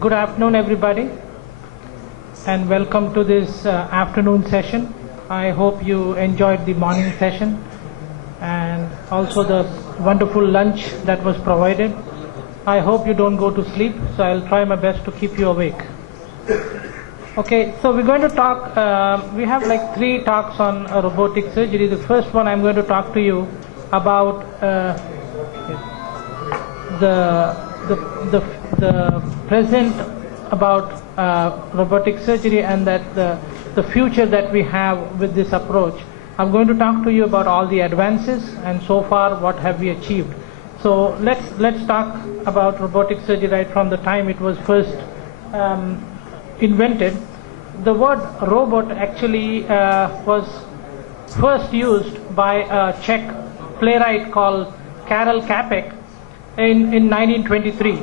Good afternoon, everybody, and welcome to this afternoon session. I hope you enjoyed the morning session and also the wonderful lunch that was provided. I hope you don't go to sleep, so I'll try my best to keep you awake. Okay, so we're going to talk, we have like 3 talks on robotic surgery. The first one I'm going to talk to you about the present about robotic surgery and that the future that we have with this approach. I'm going to talk to you about all the advances and so far what have we achieved. So let's talk about robotic surgery right from the time it was first invented. The word robot actually was first used by a Czech playwright called Karel Čapek in 1923.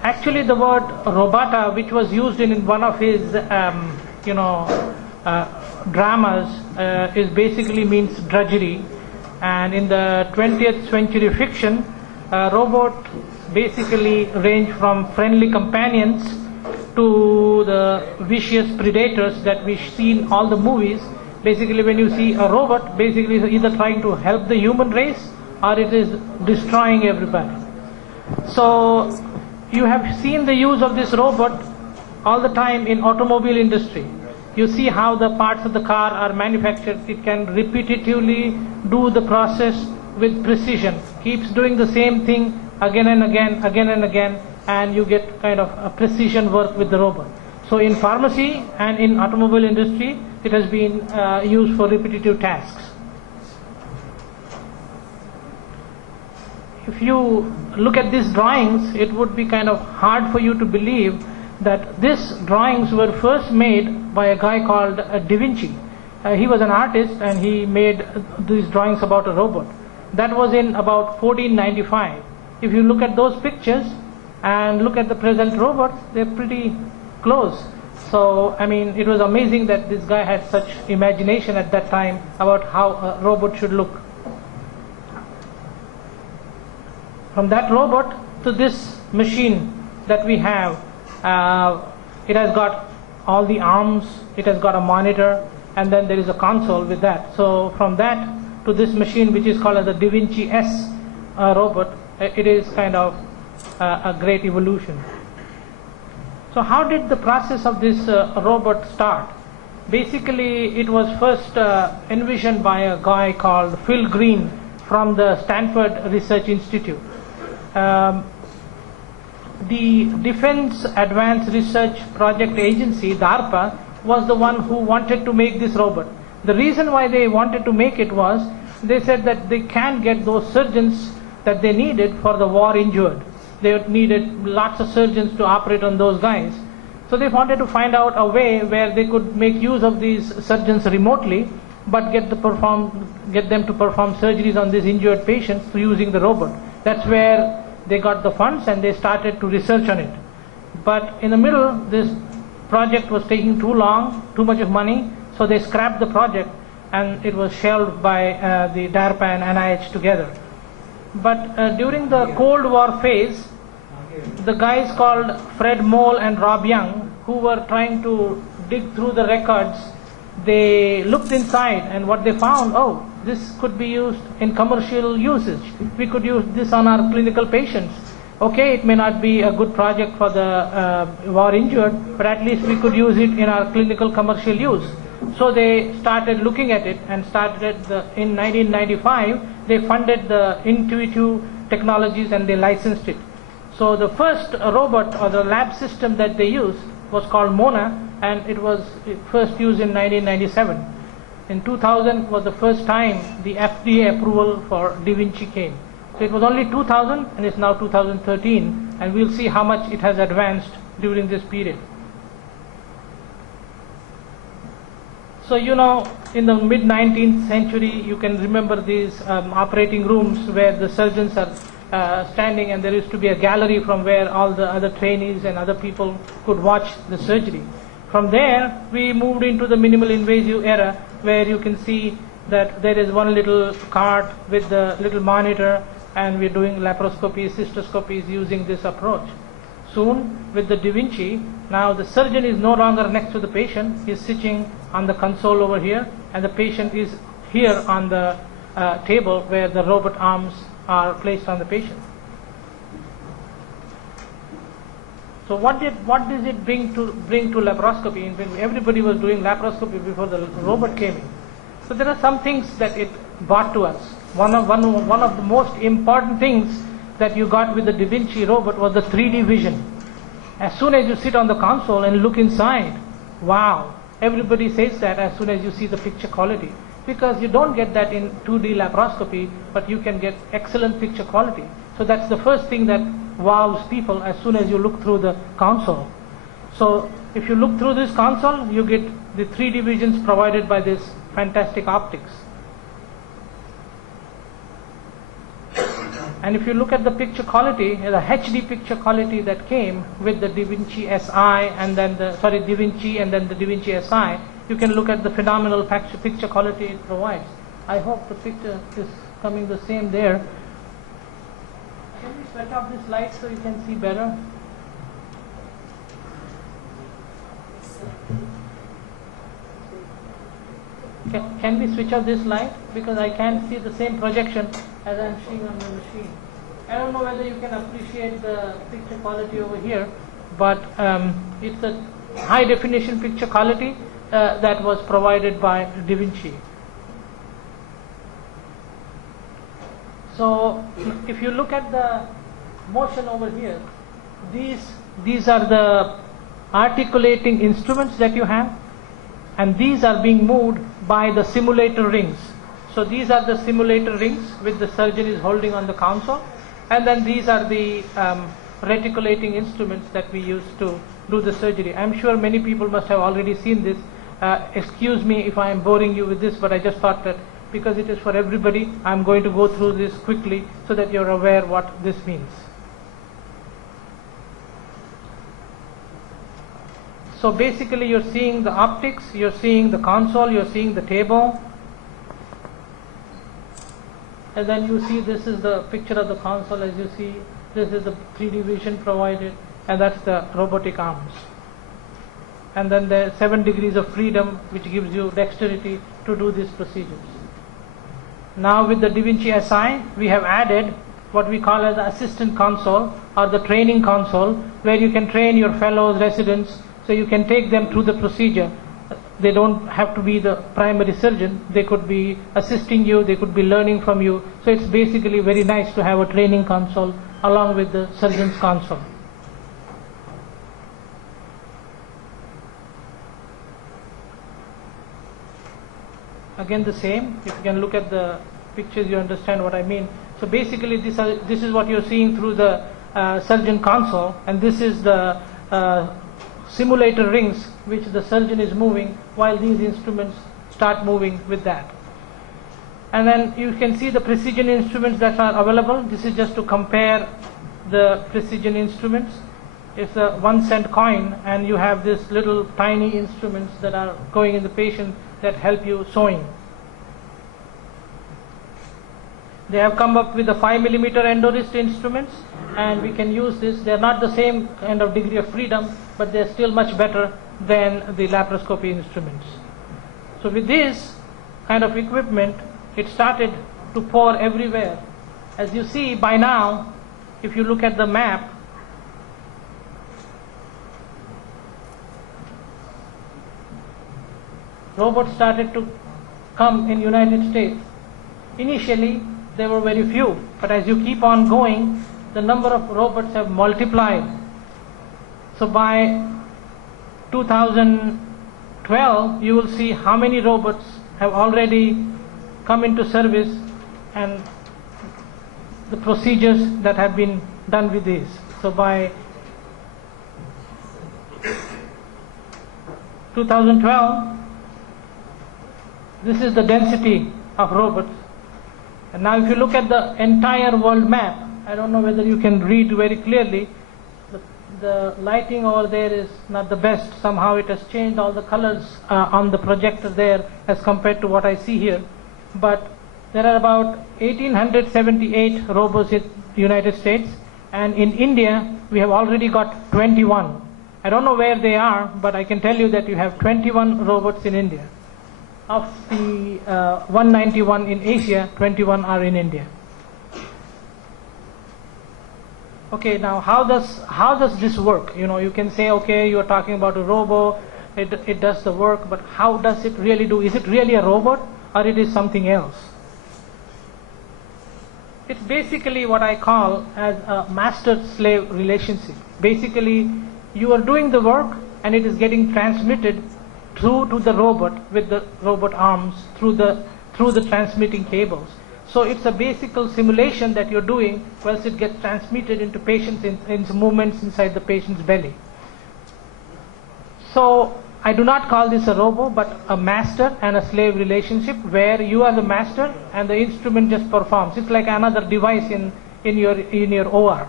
Actually, the word robota, which was used in one of his dramas, is basically means drudgery. And in the 20th century fiction, robot basically range from friendly companions to the vicious predators that we see in all the movies. Basically, when you see a robot, basically it's either trying to help the human race or it is destroying everybody. So you have seen the use of this robot all the time in automobile industry. You see how the parts of the car are manufactured. It can repetitively do the process with precision, keeps doing the same thing again and again, and you get kind of a precision work with the robot. So in pharmacy and in automobile industry, it has been used for repetitive tasks. If you look at these drawings, it would be kind of hard for you to believe that these drawings were first made by a guy called Da Vinci. He was an artist and he made these drawings about a robot. That was in about 1495. If you look at those pictures and look at the present robots, they're pretty close. So, I mean, it was amazing that this guy had such imagination at that time about how a robot should look. From that robot to this machine that we have, it has got all the arms, it has got a monitor, and then there is a console with that. So from that to this machine, which is called as the Da Vinci S robot, it is kind of a great evolution. So how did the process of this robot start? Basically, it was first envisioned by a guy called Phil Green from the Stanford Research Institute. The Defense Advanced Research Project Agency, DARPA, was the one who wanted to make this robot. The reason why they wanted to make it was, they said that they can't get those surgeons that they needed for the war injured. They needed lots of surgeons to operate on those guys. So they wanted to find out a way where they could make use of these surgeons remotely, but get them to perform surgeries on these injured patients through using the robot. That's where they got the funds and they started to research on it. But in the middle, this project was taking too long, too much of money, so they scrapped the project and it was shelved by the DARPA and NIH together. But during the Cold War phase, the guys called Fred Moll and Rob Young, who were trying to dig through the records, they looked inside and what they found, oh, this could be used in commercial usage. We could use this on our clinical patients. Okay, it may not be a good project for the war injured, but at least we could use it in our clinical commercial use. So they started looking at it and in 1995, they funded the Intuitive Technologies and they licensed it. So the first robot or the lab system that they used was called Mona, and it was first used in 1997. In 2000 was the first time the FDA approval for Da Vinci came. So it was only 2000 and it's now 2013, and we'll see how much it has advanced during this period. So in the mid-19th century, you can remember these operating rooms where the surgeons are standing and there used to be a gallery from where all the other trainees and other people could watch the surgery. From there, we moved into the minimal invasive era where you can see that there is one little cart with the little monitor and we're doing laparoscopy, cystoscopies using this approach. Soon, with the Da Vinci, now the surgeon is no longer next to the patient. He is sitting on the console over here, and the patient is here on the table where the robot arms are placed on the patient. So what does it bring to laparoscopy? Everybody was doing laparoscopy before the robot came in. So there are some things that it brought to us. One of the most important things that you got with the Da Vinci robot was the 3D vision. As soon as you sit on the console and look inside, wow! Everybody says that as soon as you see the picture quality, because you don't get that in 2D laparoscopy, but you can get excellent picture quality. So that's the first thing that wows people as soon as you look through the console. So if you look through this console, you get the 3D visions provided by this fantastic optics. And if you look at the picture quality, the HD picture quality that came with the Da Vinci Si and then Da Vinci and then the Da Vinci Si, you can look at the phenomenal picture quality it provides. I hope the picture is coming the same there. Can we switch off this light so you can see better? Can we switch off this light? Because I can't see the same projection as I'm seeing on the machine. I don't know whether you can appreciate the picture quality over here, but it's a high definition picture quality that was provided by Da Vinci. So if you look at the motion over here, these are the articulating instruments that you have, and these are being moved by the simulator rings. So these are the simulator rings which the surgeon is holding on the console, and then these are the reticulating instruments that we use to do the surgery. I'm sure many people must have already seen this. Excuse me if I am boring you with this, but I just thought that because it is for everybody, I'm going to go through this quickly so that you're aware what this means. So basically you're seeing the optics, you're seeing the console, you're seeing the table, and then you see this is the picture of the console. As you see, this is the 3D vision provided, and that's the robotic arms. And then the 7 degrees of freedom, which gives you dexterity to do these procedures. Now with the Da Vinci Si, we have added what we call as the assistant console or the training console, where you can train your fellows, residents, so you can take them through the procedure. They don't have to be the primary surgeon. They could be assisting you, they could be learning from you. So it's basically very nice to have a training console along with the surgeon's console. Again the same, if you can look at the pictures you understand what I mean. So basically this is what you're seeing through the surgeon console, and this is the simulator rings which the surgeon is moving while these instruments start moving with that. And then you can see the precision instruments that are available. This is just to compare the precision instruments. It's a 1 cent coin, and you have this little tiny instruments that are going in the patient that help you sewing. They have come up with the 5mm endowrist instruments, and we can use this. They are not the same kind of degree of freedom, but they are still much better than the laparoscopy instruments. So with this kind of equipment, it started to pour everywhere. As you see by now, if you look at the map, robots started to come in United States. Initially, there were very few, but as you keep on going, the number of robots have multiplied. So by 2012, you will see how many robots have already come into service and the procedures that have been done with these. So by 2012, this is the density of robots. And now if you look at the entire world map, I don't know whether you can read very clearly. The lighting over there is not the best. Somehow it has changed all the colors on the projector there as compared to what I see here. But there are about 1878 robots in the United States, and in India we have already got 21. I don't know where they are, but I can tell you that you have 21 robots in India. Of the 191 in Asia, 21 are in India. Okay, now how does this work? You can say, okay, you are talking about a robot, it does the work, but how does it really do? Is it really a robot, or it is something else? It's basically what I call as a master-slave relationship. Basically, you are doing the work and it is getting transmitted through to the robot with the robot arms through the transmitting cables. So it's a basic simulation that you're doing whilst it gets transmitted into patient's in movements inside the patient's belly. So I do not call this a robot, but a master and a slave relationship where you are the master and the instrument just performs. It's like another device in your OR.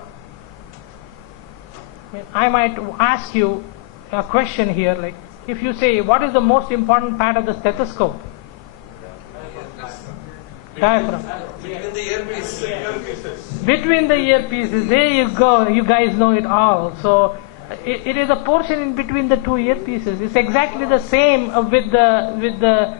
I might ask you a question here, like if you say, what is the most important part of the stethoscope? Diaphragm. Between the earpieces. Between the earpieces. There you go. You guys know it all. So it is a portion in between the two earpieces. It's exactly the same with the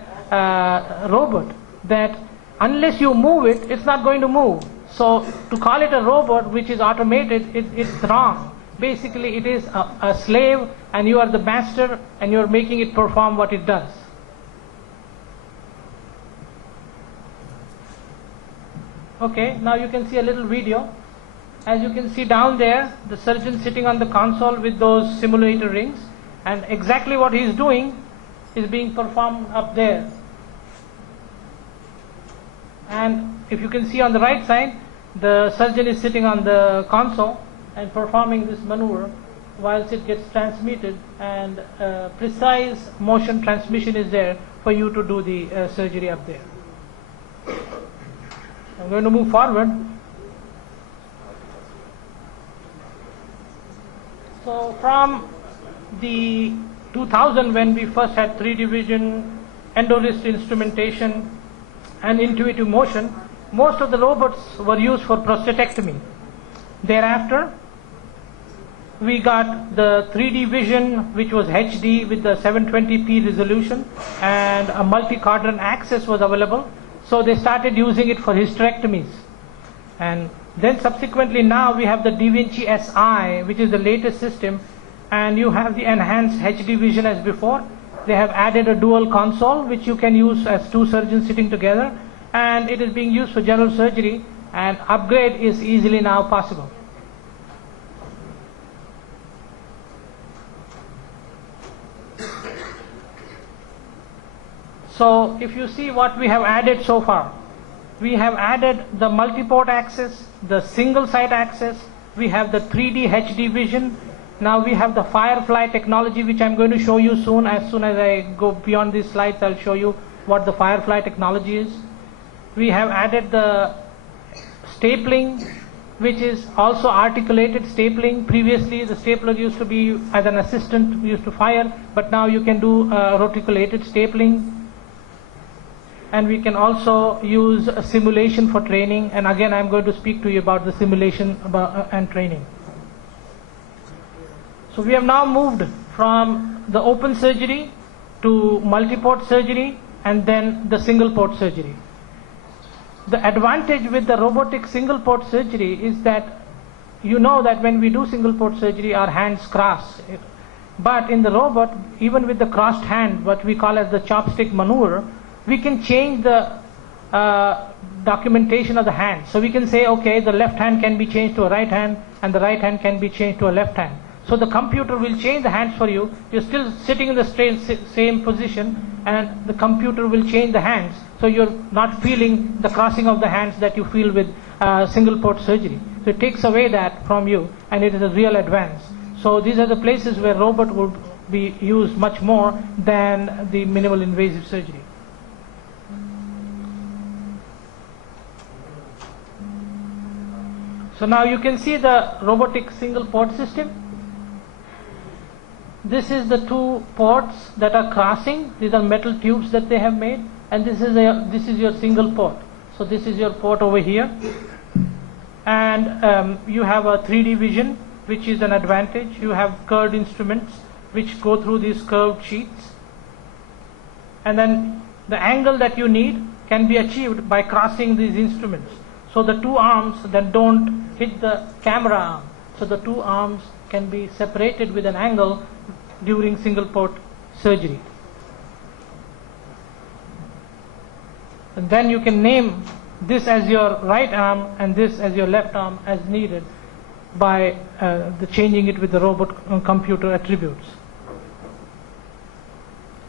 robot. That unless you move it, it's not going to move. So to call it a robot which is automated, it's wrong. Basically, it is a slave, and you are the master, and you are making it perform what it does. Okay, now you can see a little video. As you can see down there, the surgeon sitting on the console with those simulator rings, and exactly what he is doing is being performed up there. And if you can see on the right side, the surgeon is sitting on the console and performing this maneuver whilst it gets transmitted, and precise motion transmission is there for you to do the surgery up there. I'm going to move forward. So from the 2000, when we first had 3D vision, endowrist instrumentation and intuitive motion, most of the robots were used for prostatectomy. Thereafter, we got the 3D vision, which was HD with the 720p resolution, and a multi-quadrant access was available. So they started using it for hysterectomies. And then subsequently now we have the Da Vinci Si, which is the latest system, and you have the enhanced HD vision as before. They have added a dual console which you can use as two surgeons sitting together, and it is being used for general surgery, and upgrade is easily now possible. So if you see what we have added so far, we have added the multi-port access, the single site access, we have the 3D HD vision, now we have the Firefly technology, which I'm going to show you soon. As soon as I go beyond these slides, I'll show you what the Firefly technology is. We have added the stapling, which is also articulated stapling. Previously the stapler used to be as an assistant, used to fire, but now you can do reticulated stapling. And we can also use a simulation for training, and again I'm going to speak to you about the simulation and training. So we have now moved from the open surgery to multi-port surgery and then the single port surgery. The advantage with the robotic single port surgery is that you know that when we do single port surgery our hands cross, but in the robot, even with the crossed hand, what we call as the chopstick maneuver, we can change the documentation of the hand. So we can say, okay, the left hand can be changed to a right hand and the right hand can be changed to a left hand. So the computer will change the hands for you. You're still sitting in the same position, and the computer will change the hands. So you're not feeling the crossing of the hands that you feel with single port surgery. So it takes away that from you, and it is a real advance. So these are the places where robot would be used much more than the minimal invasive surgery. So now you can see the robotic single port system. This is the two ports that are crossing. These are metal tubes that they have made, and this is your single port. So this is your port over here, and you have a 3D vision which is an advantage. You have curved instruments which go through these curved sheets, and then the angle that you need can be achieved by crossing these instruments. So the two arms then don't hit the camera arm. So the two arms can be separated with an angle during single port surgery. And then you can name this as your right arm and this as your left arm as needed by the changing it with the robot computer attributes.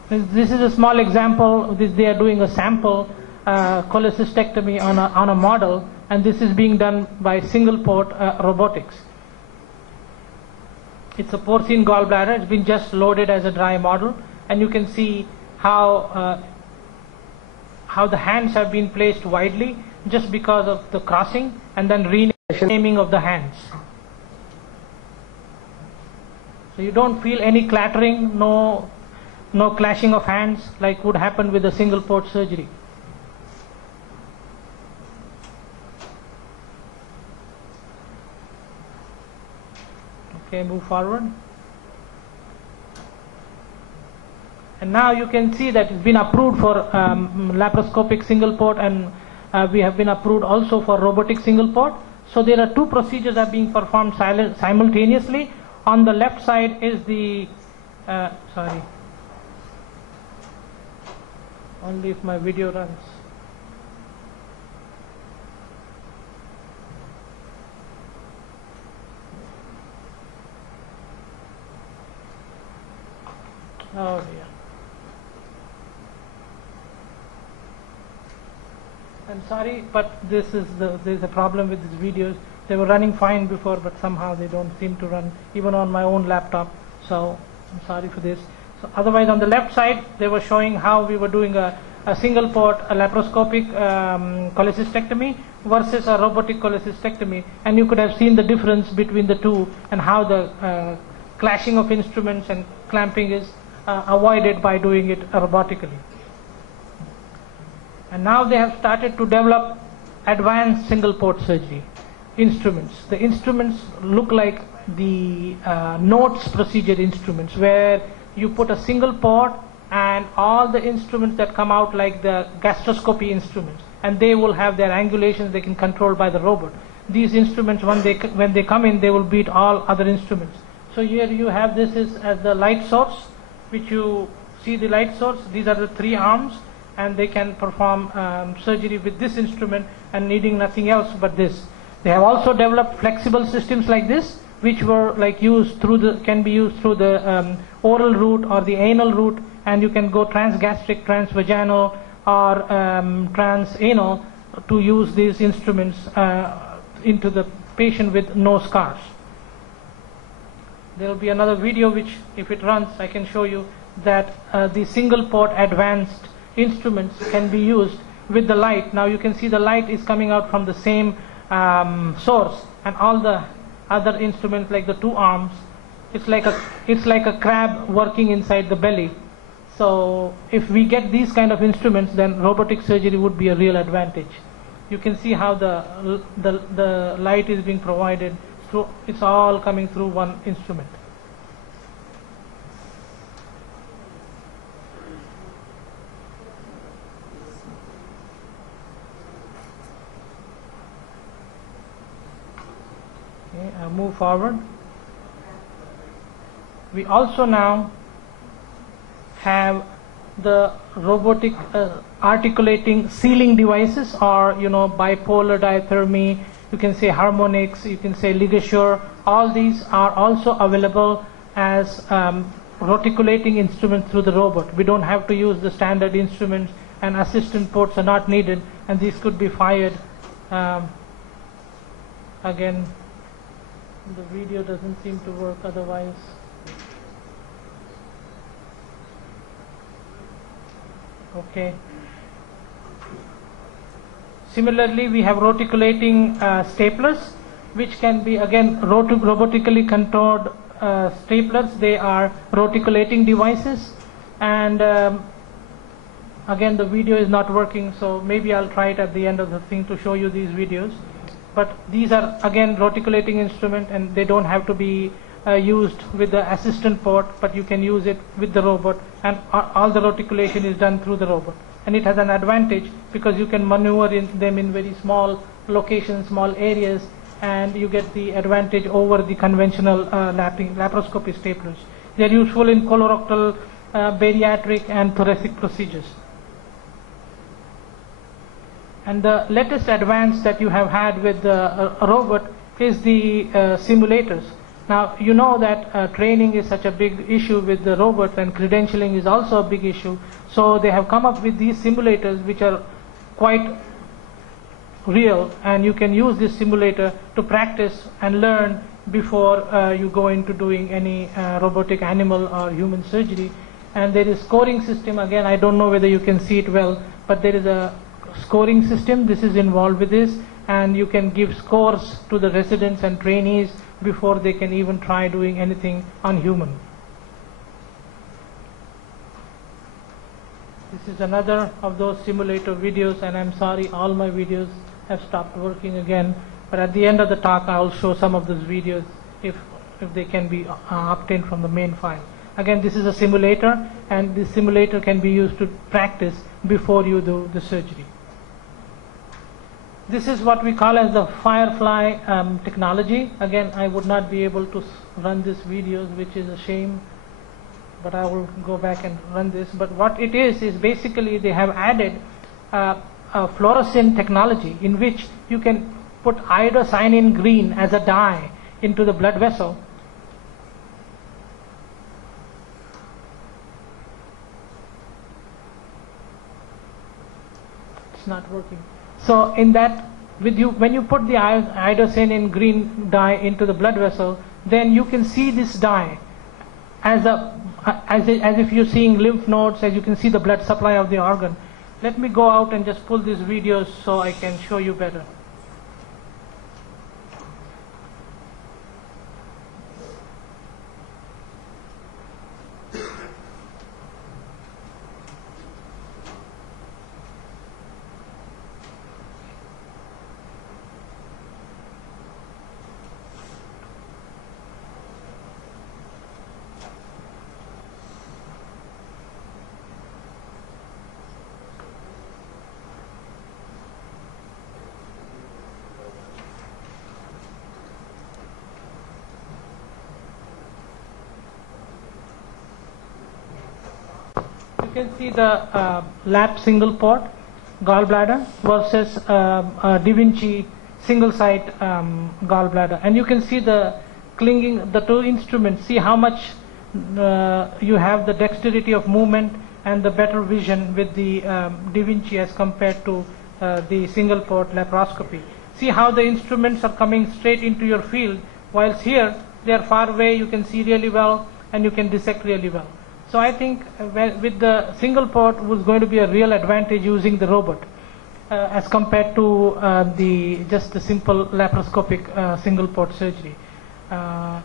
This is a small example. They are doing a sample cholecystectomy on a model, and this is being done by single port robotics. It's a porcine gallbladder. It's been just loaded as a dry model, and you can see how the hands have been placed widely just because of the crossing and then renaming of the hands. So you don't feel any clattering, no clashing of hands like would happen with a single port surgery. Okay, move forward. And now you can see that it's been approved for laparoscopic single port, and we have been approved also for robotic single port. So there are two procedures that are being performed simultaneously. On the left side is the only if my video runs. Oh dear. I'm sorry, but there's a problem with these videos. They were running fine before, but somehow they don't seem to run even on my own laptop. So I'm sorry for this. So otherwise, on the left side, they were showing how we were doing a single port, a laparoscopic cholecystectomy versus a robotic cholecystectomy, and you could have seen the difference between the two and how the clashing of instruments and clamping is avoided by doing it robotically. And now they have started to develop advanced single port surgery instruments. The instruments look like the Notes procedure instruments, where you put a single port and all the instruments that come out like the gastroscopy instruments, and they will have their angulations they can control by the robot. These instruments, when they come in, they will beat all other instruments. So here you have this is as the light source, which you see the light source. These are the three arms, and they can perform surgery with this instrument and needing nothing else but this. They have also developed flexible systems like this, which were like can be used through the oral route or the anal route, and you can go transgastric, transvaginal, or transanal to use these instruments into the patient with no scars. There will be another video which, if it runs, I can show you that the single port advanced instruments can be used with the light. Now you can see the light is coming out from the same source, and all the other instruments like the two arms, it's like a crab working inside the belly. So if we get these kind of instruments, then robotic surgery would be a real advantage. You can see how the light is being provided through, it's all coming through one instrument. Okay, I'll move forward. We also now have the robotic articulating sealing devices, or bipolar diathermy, you can say harmonics, you can say ligature. All these are also available as roticulating instruments through the robot. We don't have to use the standard instruments, and assistant ports are not needed, and these could be fired. Again, the video doesn't seem to work otherwise. Okay. Similarly, we have roticulating staplers, which can be again robotically controlled staplers. They are roticulating devices, and again the video is not working, so maybe I'll try it at the end of the thing to show you these videos. But these are again roticulating instrument, and they don't have to be used with the assistant port, but you can use it with the robot, and all the roticulation is done through the robot. And it has an advantage because you can maneuver them in very small locations, small areas, and you get the advantage over the conventional laparoscopy staplers. They are useful in colorectal, bariatric and thoracic procedures. And the latest advance that you have had with the robot is the simulators. Now you know that training is such a big issue with the robot, and credentialing is also a big issue. So they have come up with these simulators which are quite real, and you can use this simulator to practice and learn before you go into doing any robotic animal or human surgery. And there is scoring system. Again, I don't know whether you can see it well, but there is a scoring system. This is involved with this, and you can give scores to the residents and trainees before they can even try doing anything on human. This is another of those simulator videos, and I'm sorry all my videos have stopped working again, but at the end of the talk I will show some of those videos if they can be obtained from the main file. Again, this is a simulator, and this simulator can be used to practice before you do the surgery. This is what we call as the Firefly technology. Again, I would not be able to run these videos, which is a shame, but I will go back and run this. But what it is basically they have added a fluorescent technology in which you can put iodocyanin green as a dye into the blood vessel. It's not working. So in that, when you put the iodocyanin green dye into the blood vessel, then you can see this dye as if you're seeing lymph nodes, as you can see the blood supply of the organ. Let me go out and just pull these videos so I can show you better. You can see the lap single port gallbladder versus Da Vinci single site gallbladder, and you can see the clinging, the two instruments. See how much you have the dexterity of movement and the better vision with the Da Vinci as compared to the single port laparoscopy. See how the instruments are coming straight into your field, whilst here they are far away. You can see really well and you can dissect really well. So I think with the single port was going to be a real advantage using the robot as compared to just the simple laparoscopic single port surgery. For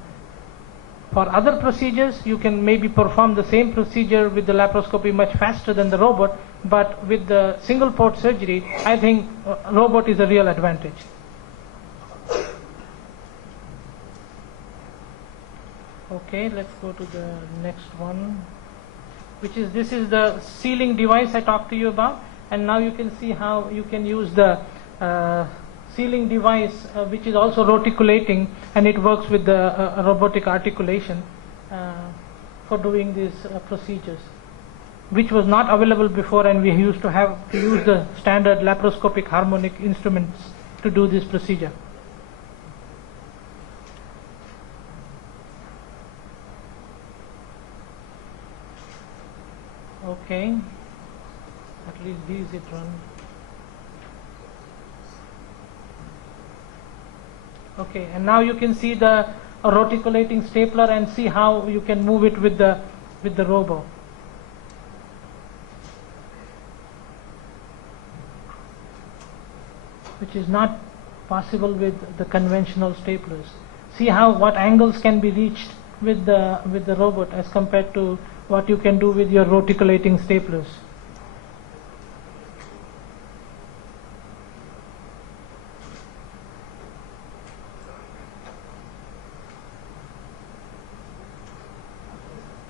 other procedures, you can maybe perform the same procedure with the laparoscopy much faster than the robot, but with the single port surgery, I think robot is a real advantage. Okay, let's go to the next one, which is, this is the sealing device I talked to you about, and now you can see how you can use the sealing device which is also roticulating, and it works with the robotic articulation for doing these procedures, which was not available before, and we used to have to use the standard laparoscopic harmonic instruments to do this procedure. Okay, at least these it run. Okay, and now you can see the roticulating stapler and see how you can move it with the robo. Which is not possible with the conventional staplers. See how what angles can be reached with the robot as compared to what you can do with your roticulating staplers.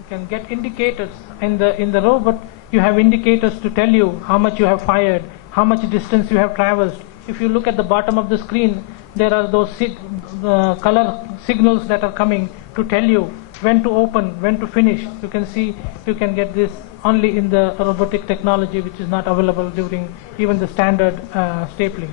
can get indicators in the robot. You have indicators to tell you how much you have fired, how much distance you have traversed. If you look at the bottom of the screen, there are those color signals that are coming to tell you when to open, when to finish. You can see, you can get this only in the robotic technology, which is not available during even the standard stapling.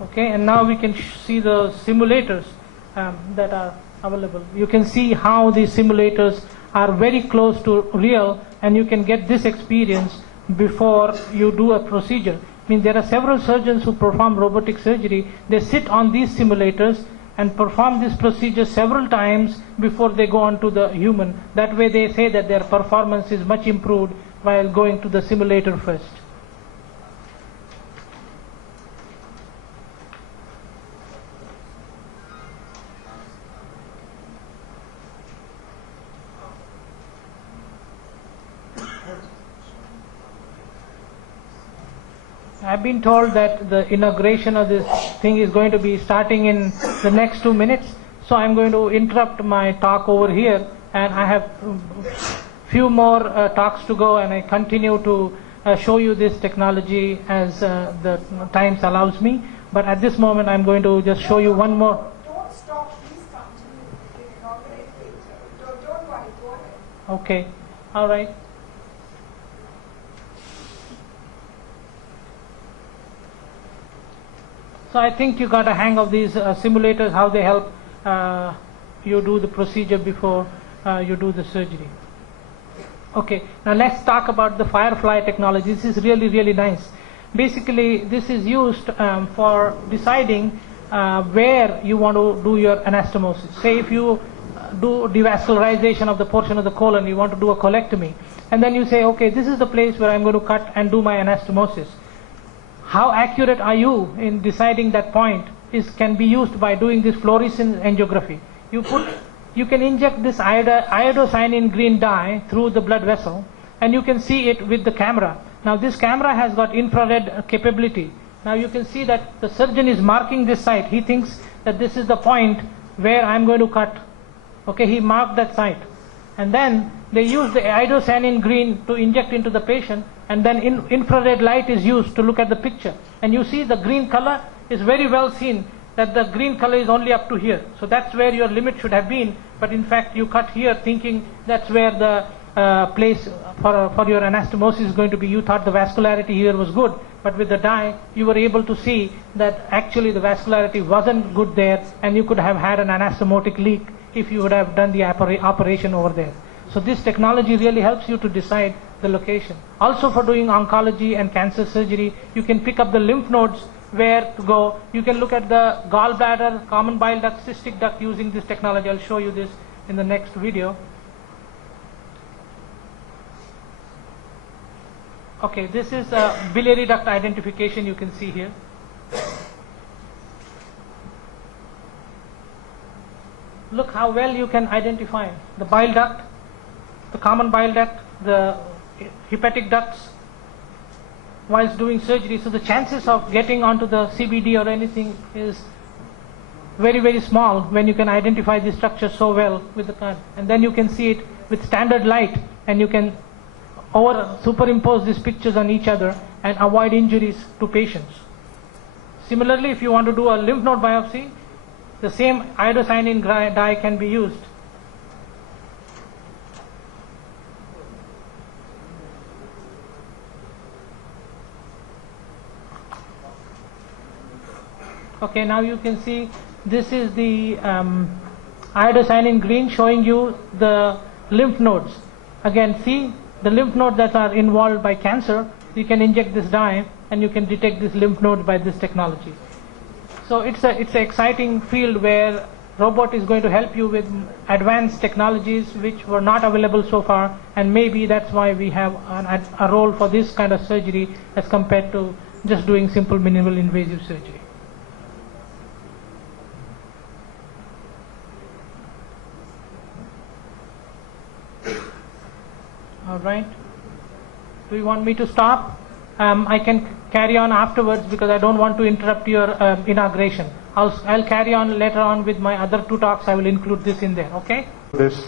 Okay, and now we can see the simulators that are available. You can see how these simulators are very close to real, and you can get this experience before you do a procedure. I mean, there are several surgeons who perform robotic surgery. They sit on these simulators and perform this procedure several times before they go on to the human. That way they say that their performance is much improved while going to the simulator first. I've been told that the inauguration of this thing is going to be starting in the next 2 minutes, so I'm going to interrupt my talk over here, and I have few more talks to go, and I continue to show you this technology as the times allows me. But at this moment I'm going to just show you one more. Don't stop, please continue. You can inaugurate later. Don't worry, go ahead. Okay, all right. So I think you got a hang of these simulators, how they help you do the procedure before you do the surgery. Okay, now let's talk about the Firefly technology. This is really, really nice. Basically, this is used for deciding where you want to do your anastomosis. Say if you do devascularization of the portion of the colon, you want to do a colectomy, and then you say, okay, this is the place where I'm going to cut and do my anastomosis. How accurate are you in deciding that point can be used by doing this fluorescence angiography. You can inject this iodocyanin green dye through the blood vessel, and you can see it with the camera. Now this camera has got infrared capability. Now you can see that the surgeon is marking this site. He thinks that this is the point where I'm going to cut. Okay, he marked that site. And then they use the iodocyanin green to inject into the patient, and then infrared light is used to look at the picture. And you see the green color is very well seen, that the green color is only up to here. So that's where your limit should have been, but in fact you cut here thinking that's where the place for your anastomosis is going to be. You thought the vascularity here was good, but with the dye you were able to see that actually the vascularity wasn't good there, and you could have had an anastomotic leak if you would have done the operation over there. So this technology really helps you to decide the location. Also for doing oncology and cancer surgery, you can pick up the lymph nodes where to go. You can look at the gallbladder, common bile duct, cystic duct using this technology. I'll show you this in the next video. Okay, this is biliary duct identification you can see here. Look how well you can identify the bile duct, the common bile duct, the hepatic ducts whilst doing surgery. So the chances of getting onto the CBD or anything is very, very small when you can identify the structure so well with the card. And then you can see it with standard light, and you can superimpose these pictures on each other and avoid injuries to patients. Similarly, if you want to do a lymph node biopsy, the same iodocyanin dye can be used. Okay, now you can see this is the iodocyanin green showing you the lymph nodes. Again, see the lymph nodes that are involved by cancer. You can inject this dye and you can detect this lymph node by this technology. So it's an exciting field where robot is going to help you with advanced technologies which were not available so far, and maybe that's why we have a role for this kind of surgery as compared to just doing simple minimal invasive surgery. All right. Do you want me to stop? I can carry on afterwards because I don't want to interrupt your inauguration. I'll carry on later on with my other 2 talks. I will include this in there, okay? This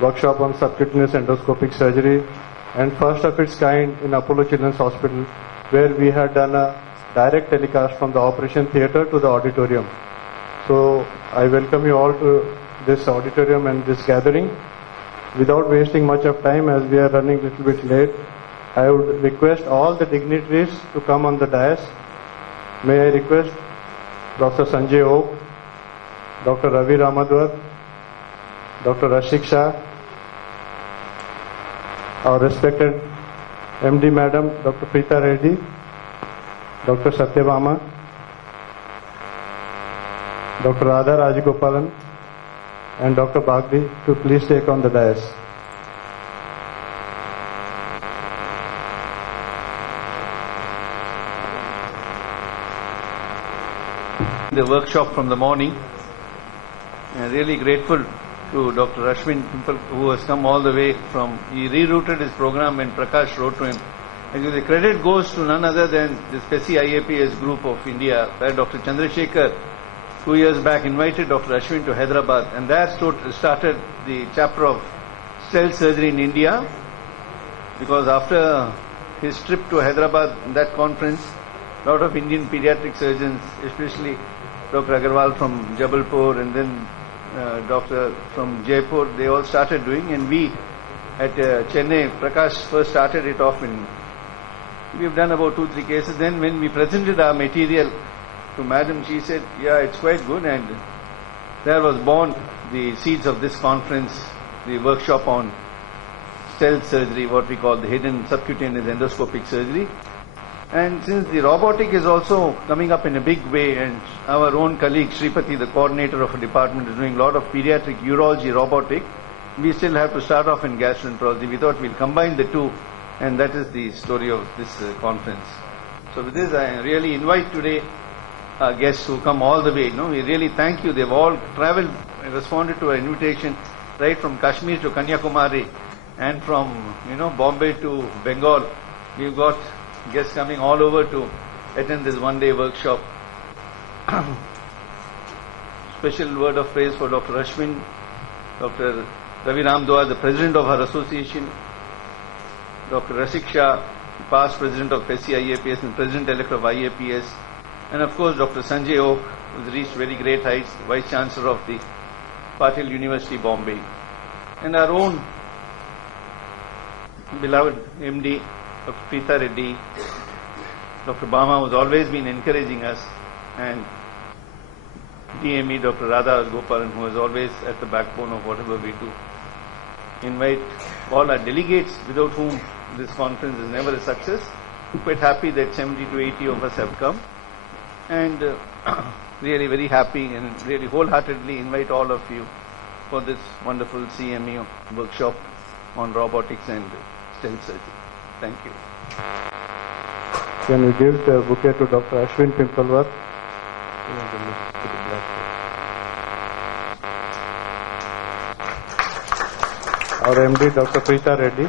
workshop on subcutaneous endoscopic surgery, and first of its kind in Apollo Children's Hospital, where we had done a direct telecast from the operation theatre to the auditorium. So I welcome you all to this auditorium and this gathering. Without wasting much of time, as we are running a little bit late, I would request all the dignitaries to come on the dais. May I request Dr. Sanjay Oak, Dr. Ravi Ramadwar, Dr. Rashik Shah, our respected MD Madam, Dr. Preeta Reddy, Dr. Satyabama, Dr. Radha Rajagopalan, and Dr. Bagdi to please take on the dais. The workshop from the morning. I'm really grateful to Dr. Ashwin Pimple, who has come all the way from, he rerouted his program when Prakash wrote to him. Actually, the credit goes to none other than this PESI IAPS group of India, where Dr. Chandrasekhar 2 years back invited Dr. Ashwin to Hyderabad, and that started the chapter of cell surgery in India, because after his trip to Hyderabad, that conference, a lot of Indian pediatric surgeons, especially Dr. Agarwal from Jabalpur and then doctor from Jaipur, they all started doing, and we at Chennai, Prakash first started it off in, we've done about 2-3 cases. Then when we presented our material to Madam, she said, yeah, it's quite good, and there was born the seeds of this conference, the workshop on cell surgery, what we call the hidden subcutaneous endoscopic surgery. And since the robotic is also coming up in a big way, and our own colleague Shripati, the coordinator of a department, is doing a lot of pediatric urology robotic, we still have to start off in gastroenterology. We thought we'll combine the two, and that is the story of this conference. So with this, I really invite today our guests who come all the way. We really thank you. They've all traveled and responded to our invitation right from Kashmir to Kanyakumari and from Bombay to Bengal. We've got guests coming all over to attend this one-day workshop. Special word of praise for Dr. Ashwin, Dr. Ravi Ramadwar, the president of our association, Dr. Rashik Shah, past president of PESI IAPS and president-elect of IAPS, and of course Dr. Sanjay Oak, who has reached very great heights, vice chancellor of the Patil University, Bombay, and our own beloved MD, Dr. Preeta Reddy, Dr. Bama, who has always been encouraging us, and DME, Dr. Radha Gopalan, who is always at the backbone of whatever we do. Invite all our delegates, without whom this conference is never a success. Quite happy that 70 to 80 of us have come, and really very happy and really wholeheartedly invite all of you for this wonderful CME workshop on robotics and cell surgery. Thank you. Can we give the bouquet to Dr. Ashwin Pimpalwar? Our MD, Dr. Preeta Reddy.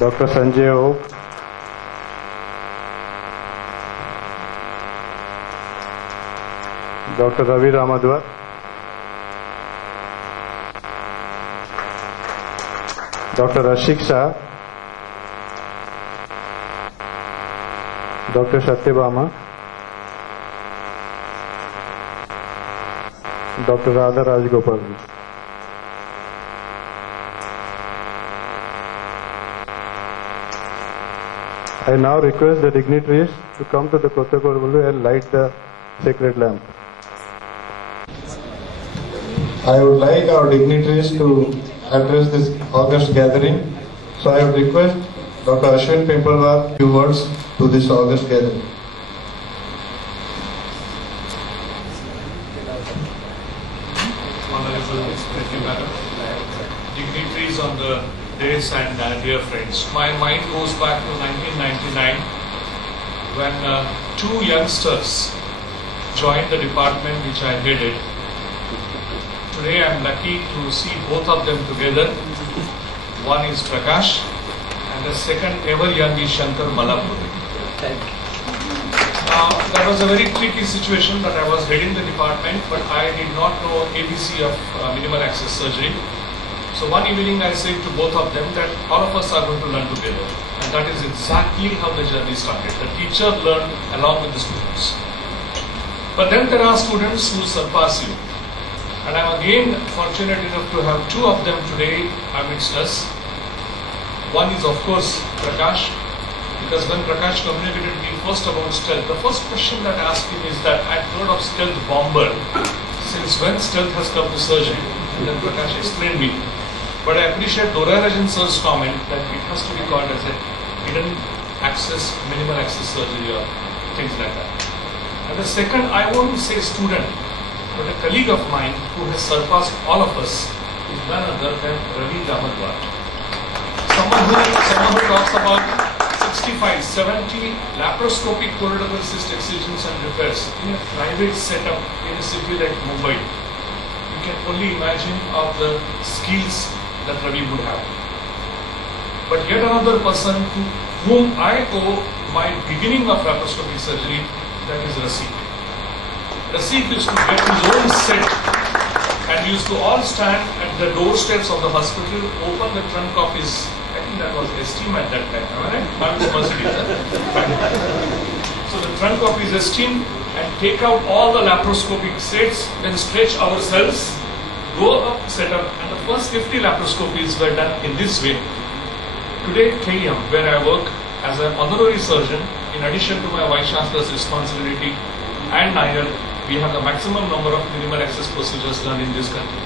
Dr. Sanjay Oak. Dr. Ravi Ramadwar. Dr. Rashik Shah, Dr. Satyabama, Dr. Radha Rajagopalan. I now request the dignitaries to come to the Kottakodalu and light the sacred lamp. I would like our dignitaries to address this August gathering. So I would request Dr. Ashwin Pimpalwar few words to this August gathering. Honorable Reddy Madam, dignitaries on the dais and dear friends. My mind goes back to 1999 when 2 youngsters joined the department which I headed. Today I am lucky to see both of them together one is Prakash, and the second ever young is Shankar Malapuri. Now, that was a very tricky situation that I was heading the department, but I did not know ABC of minimal access surgery. So one evening I said to both of them that all of us are going to learn together. And that is exactly how the journey started. The teacher learned along with the students. But then there are students who surpass you. And I'm again fortunate enough to have two of them today amidst us. One is of course Prakash, because when Prakash communicated me first about stealth, the first question that I asked him is that I've heard of stealth bomber. Since when stealth has come to surgery? And then Prakash explained me. But I appreciate Dorarajan sir's comment that it has to be called as a hidden access, minimal access surgery or things like that. And the second, I won't say student, but a colleague of mine who has surpassed all of us is none other than Ravi Ramadwar. Someone who talks about 65, 70 laparoscopic cortical cyst excisions and repairs in a private setup in a city like Mumbai. You can only imagine of the skills that Ravi would have. But yet another person to whom I owe my beginning of laparoscopic surgery, that is Rasik. Rasik used to get his own set and used to all stand at the doorsteps of the hospital, open the trunk of his, I think that was Esteem at that time, am I right? Now it's Mercedes, right? So the trunk of his Esteem and take out all the laparoscopic sets, then stretch ourselves, go up, set up, and the first 50 laparoscopies were done in this way. Today, KM, where I work as an honorary surgeon, in addition to my Vice Chancellor's responsibility and NIR, we have the maximum number of minimal access procedures done in this country.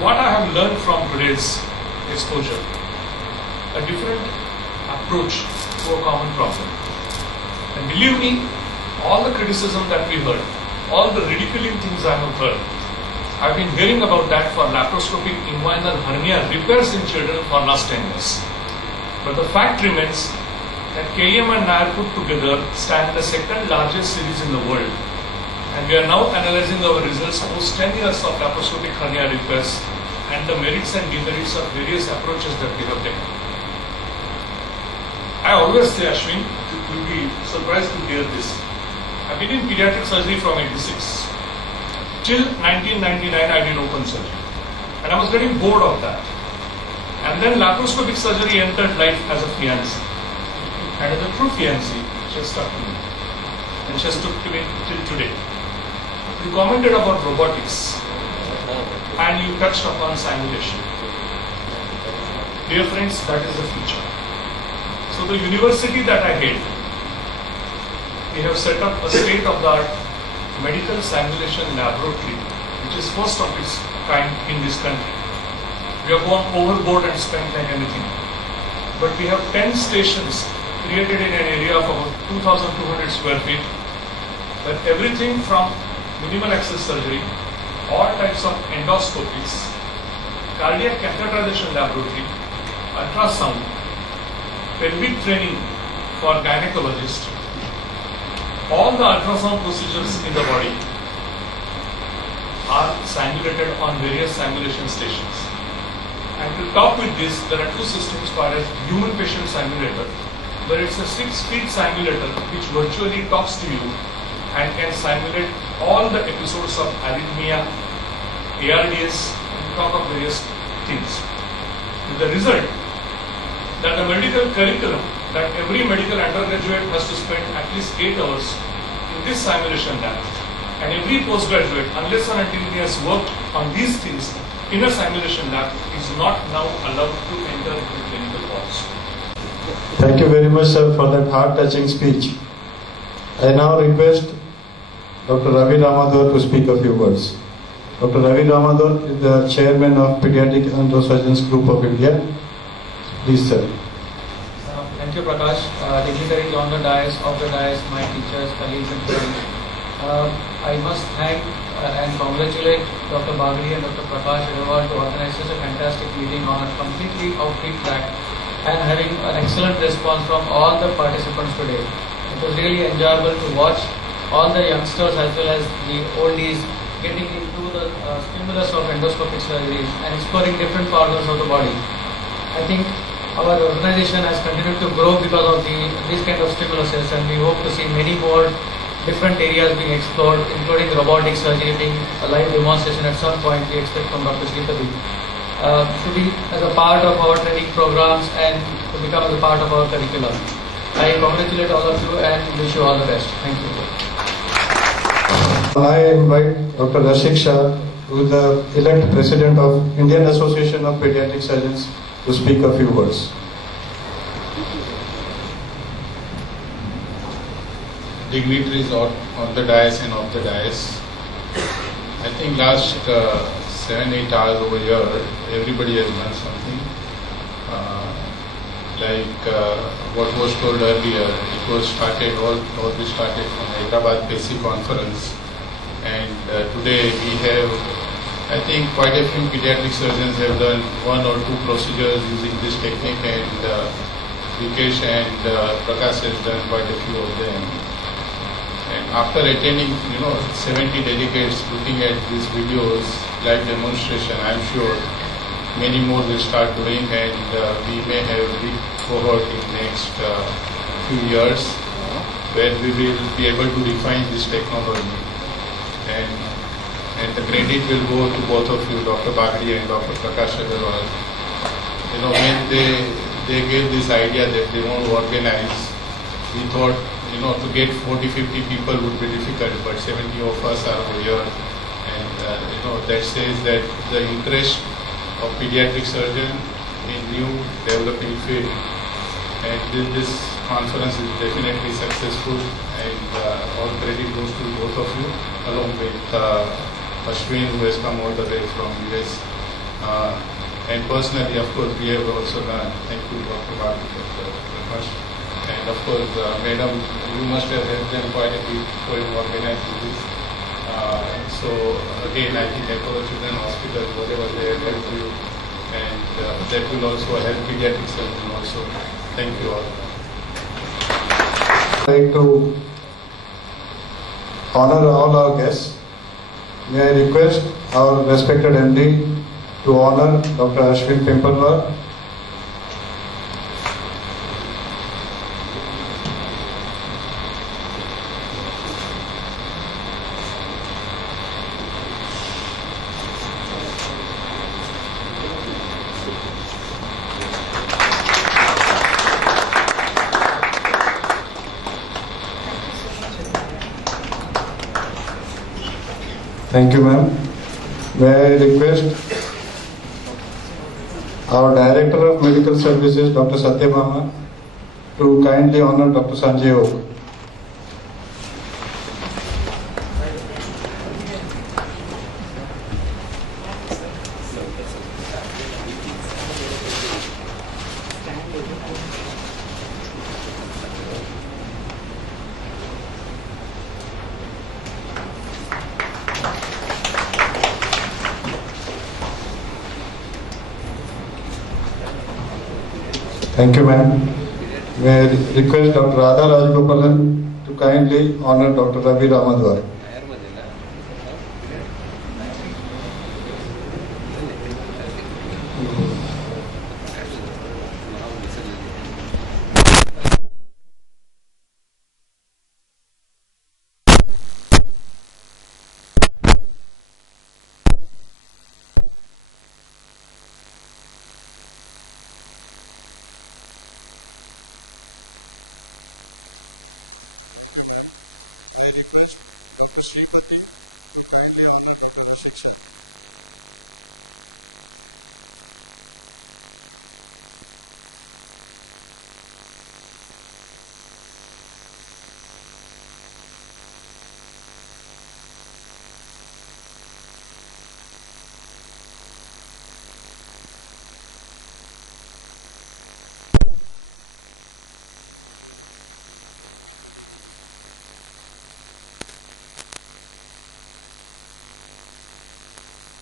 What I have learned from today's exposure, a different approach to a common problem. And believe me, all the criticism that we heard, all the ridiculing things I have heard, I've been hearing about that for laparoscopic inguinal hernia repairs in children for last 10 years. But the fact remains that KM and NIR put together stand the second largest series in the world. And we are now analyzing our results post 10 years of laparoscopic hernia repairs and the merits and demerits of various approaches that we have taken. I always say, Ashwin, you'll be surprised to hear this. I've been in pediatric surgery from 86. Till 1999 I did open surgery. And I was getting bored of that. And then laparoscopic surgery entered life as a fiancée. And as a true fiancée, she has stuck to me. And she has stuck to me till today. You commented about robotics. And you touched upon simulation. Dear friends, that is the future. So the university that I head, we have set up a state-of-the-art medical simulation laboratory, which is first of its kind in this country. We have gone overboard and spent like anything. But we have 10 stations created in an area of about 2,200 square feet, where everything from minimal access surgery, all types of endoscopies, cardiac catheterization laboratory, ultrasound, pelvic training for gynecologists, all the ultrasound procedures in the body are simulated on various simulation stations. And to top with this, there are two systems called as human patient simulator, where it's a 6-feet simulator which virtually talks to you and can simulate all the episodes of arrhythmia, ARDS, and talk of various things. With the result that the medical curriculum that every medical undergraduate has to spend at least 8 hours in this simulation lab. And every postgraduate, unless and until he has worked on these things in a simulation lab, is not now allowed to enter into clinical wards. Thank you very much, sir, for that heart-touching speech. I now request Dr. Ravi Ramadwar to speak a few words. Dr. Ravi Ramadwar is the chairman of Pediatric Neurosurgeons Group of India. Please, sir. Thank you, Prakash. Dignitaries on the dais, my teachers, colleagues and friends. I must thank and congratulate Dr. Bagri and Dr. Prakash Agarwal to organize such a fantastic meeting on a completely offbeat track and having an excellent response from all the participants today. It was really enjoyable to watch all the youngsters as well as the oldies getting into the stimulus of endoscopic surgeries and exploring different corners of the body. I think our organization has continued to grow because of these kind of stimuluses, and we hope to see many more different areas being explored, including robotic surgery being a live demonstration at some point we expect from Dr. Sripati. To be as a part of our training programs and to become as a part of our curriculum. I congratulate all of you and wish you all the best. Thank you. I invite Dr. Rashik Shah, who is the elect President of Indian Association of Pediatric Surgeons, to speak a few words. Dignitaries on the dais and off the dais. I think last 7-8 hours over here, everybody has done something. What was told earlier, all this started from Hyderabad PESI conference, and today we have, I think, quite a few pediatric surgeons have done 1 or 2 procedures using this technique, and Vikesh and Prakash has done quite a few of them. And after attending, 70 delegates looking at these videos, live demonstration, I am sure many more will start doing, and we may have big cohort in next few years where we will be able to refine this technology. And the credit will go to both of you, Dr. Bagri and Dr. Prakash Agarwal. When they gave this idea that they want to organize, we thought, to get 40-50 people would be difficult, but 70 of us are over here, and that says that the interest of pediatric surgeon in new developing field, and this conference is definitely successful, and all credit goes to both of you, along with Ashwin, who has come all the way from US, and personally, of course, we have also learned. Thank you, Dr. Bali, Dr. Prakash. And of course, Madam, you must have helped them quite a bit for organizing this. So again, I think Apollo Children's Hospital, whatever they have helped you, and that will also help pediatric surgeons also. Thank you all. I'd like to honor all our guests. May I request our respected MD to honor Dr. Ashwin Pimpalwar. Thank you, ma'am. May I request our Director of Medical Services, Dr. Satyabhama, to kindly honor Dr. Sanjay Oak. Thank you, ma'am. May I request Dr. Radha Rajgopalan to kindly honor Dr. Ravi Ramadwar. Thank you, ma'am. I request Dr. Sripati to kindly honor Dr. Rashik Shah.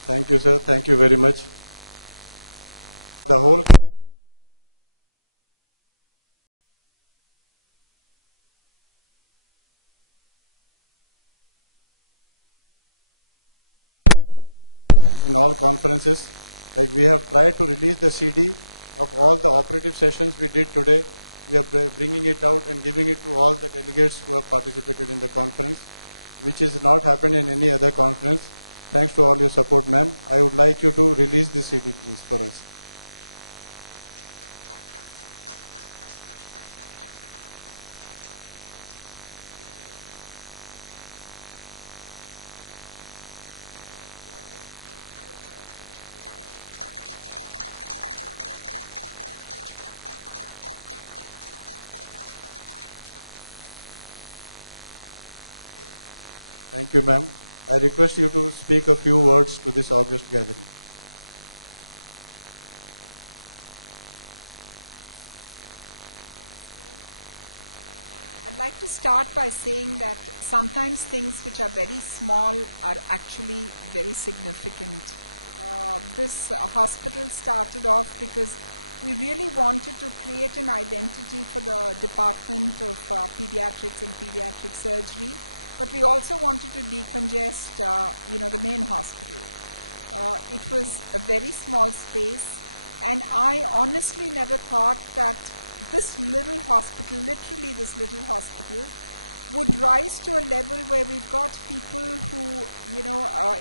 Thank you, sir. Thank you very much. The whole in all conferences. Like we have tried to release the CD of all the operative sessions we did today. We are bringing it out and giving it to all the delegates who have participated in the conference, which is not happened in any other conference. Thanks to all your support, ma'am. I would like you to release this CD, please, for us. Thank you, ma'am. I request you to speak a few words to this august gathering. I'd like to start by saying that sometimes things which are very small are actually very significant. This hospital started off because we really wanted to create an identity for the Department of Pediatrics and Pediatric Surgery. But we also wanted to decongest, the main hospital. It was a very small space, and I honestly never thought that this little hospital, literally this little hospital, would rise to a level where we've got people who,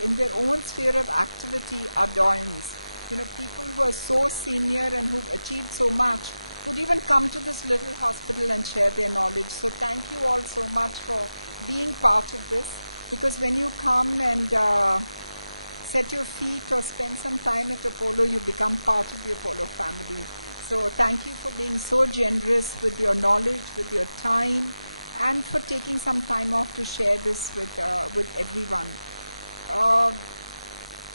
in their own sphere of activity are doyens. People who are so senior and who've achieved so much would even come to this little hospital and share their knowledge. So thank you all so much for being part of this, because when you come and set your feet or spend some time at Apollo, you become part of the Apollo family. So thank you for being so generous with your knowledge, with your time, and for taking some time off to share this with everyone.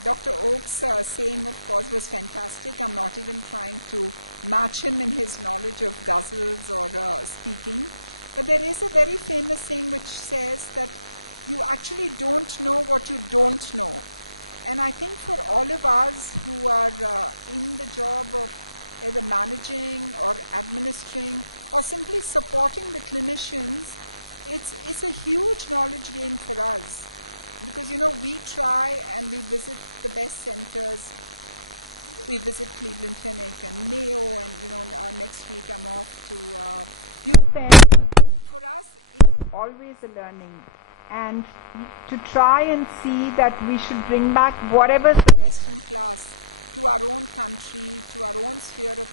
Dr. Oak's saying, of course, was fantastic. I'm not even trying to match him in his knowledge of ghazals or speaking. But there is a very famous saying which says that you actually don't know what you don't know. And I think for all of us who are in the job of either managing or administering or simply supporting the clinicians, it's a huge knowledge game for us. Because, we try and we visit the best centers. We visit Cleveland Clinic and Mayo, and next week I'm off to UPenn. For us, it's always a learning, and to try and see that we should bring back whatever's the best in class to our own country, to our own sphere of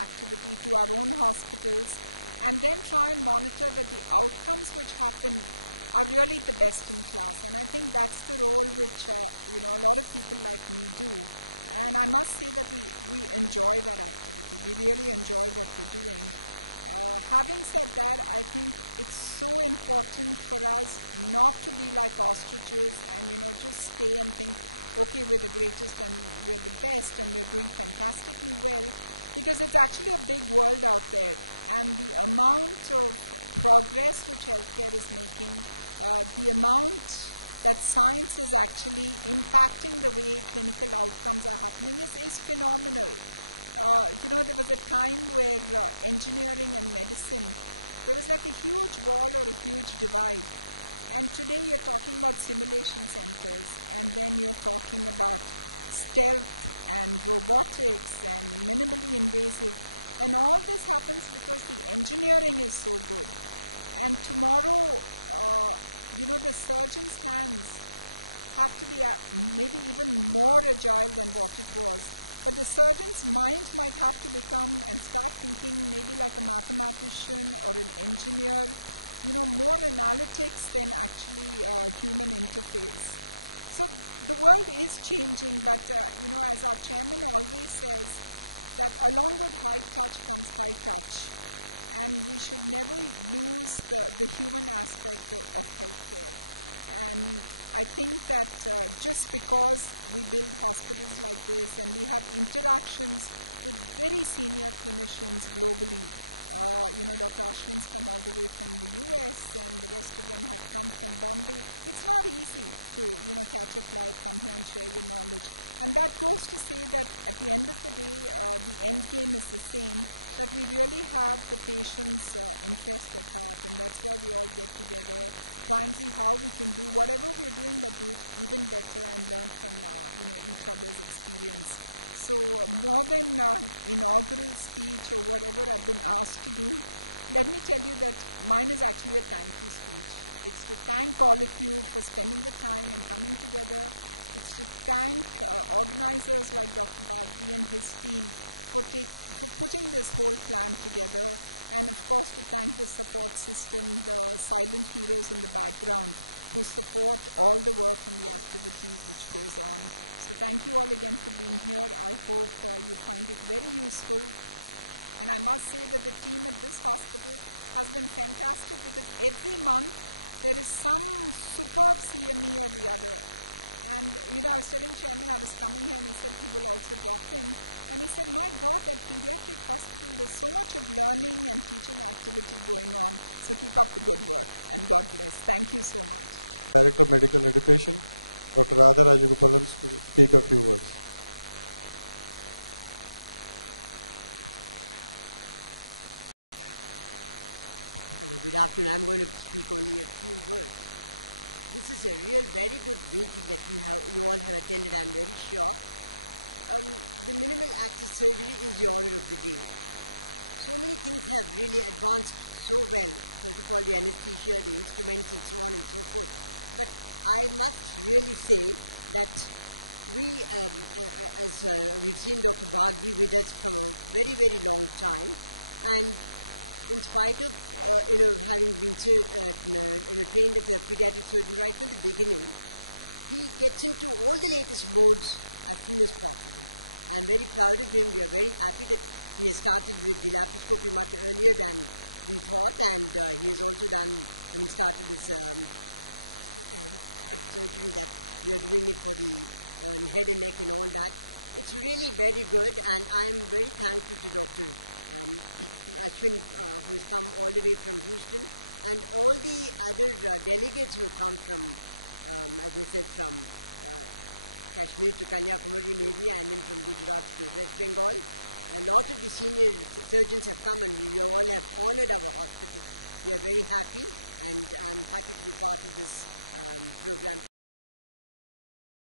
activity, to our own hospitals, and then try and monitor that the outcomes which happen are really the best in class. And I think that's the role which a lot of people like me do. And I must say that we enjoy that activity. We really enjoy what we're doing. Having said that, I think it's so important for us not to be like ostriches and, just stay and think, okay, we're the greatest and we're the best and we're doing fantastically well, because it's actually a big world out there. And the amount of progress which healthcare is making, the amount that science is actually impacting the way clinical outcomes are happening is phenomenal. There was a time where engineering and medicine, there was like a huge wall or a huge divide. And today you're talking about simulation centers, and then you're talking about stealth and robotics and minimally invasive. And all this happens because the engineering is so good. And tomorrow, the surgeon's hands have to be maybe even more agile than what it was. But the surgeon's mind might have to become and start thinking maybe like a mathematician or an engineer, more analytics than actually human interface. So the world is changing, but, as our chairman always says, that along with high touch comes high touch. And we should never lose the human aspect of healthcare. And I think that just because we build hospitals like this and we have interactions with very senior clinicians globally, Dr. Ashwin's come all the way from the US and the rest of them have come from Bombay. It's not easy to, catch a flight, come here and share your knowledge. And that goes to say that at the end of the day, the end game is the same. that we really have the patient's interest at heart, and that's why we all get together, try and see how we can do whatever we're doing, but do it even better and learn from each other's experience. So more than inaugural speech or whatever I've been asked to do, let me tell you that mine is actually a thank you speech. It's to thank all of you for spending the time and coming together. It's to thank organizers like Dr. Bagri and his team for putting this whole plan together, and of course to thank the support system, the silent heroes in the background who support all the work and the activities which goes on. So thank you all again for being here. I hope you find it very useful. And I must say that the team at this hospital has been fantastic, because every month there is some superb CME or the other. And I was telling Chairman I was coming here, and he said he will also drop in. And he said, my God, that pediatric hospital, there's so much of learning and teaching activity going on. So keep up the good work, and God bless. Thank you so much. Director of Medical Education, Dr. Radha Rajagopalan, to speak a few words. Hello, good afternoon. I'm going to speak only a few words. This is a real very good meeting that you all have attended, I'm very sure. The minimal access surgery is the order of the day. So many things have really advanced so well. First of all, the anesthesia, the instruments, and so on and so forth. But I must really say that we, we've seen Dr. Bagri with us from a very, very long time, and in spite of having been trained as a pediatric surgeon right from the beginning, he gets into all the latest modes as soon as possible. I'm very proud of him. We are very happy that he has started with the laparoscopy much earlier than we thought, and he has also started his surgery that we are doing it for the head and neck and all that. It's really very good, and I'm very thankful to Dr. Ashwin, who has come all the way from Houston, and all the other delegates who have come from, as I said, from Kashmir to Kanyakumari maybe, and then from Gujarat to West Bengal. A lot of the senior surgeons have come, and we all have honored our hospital. We are very happy, and I'm happy to be part of this program.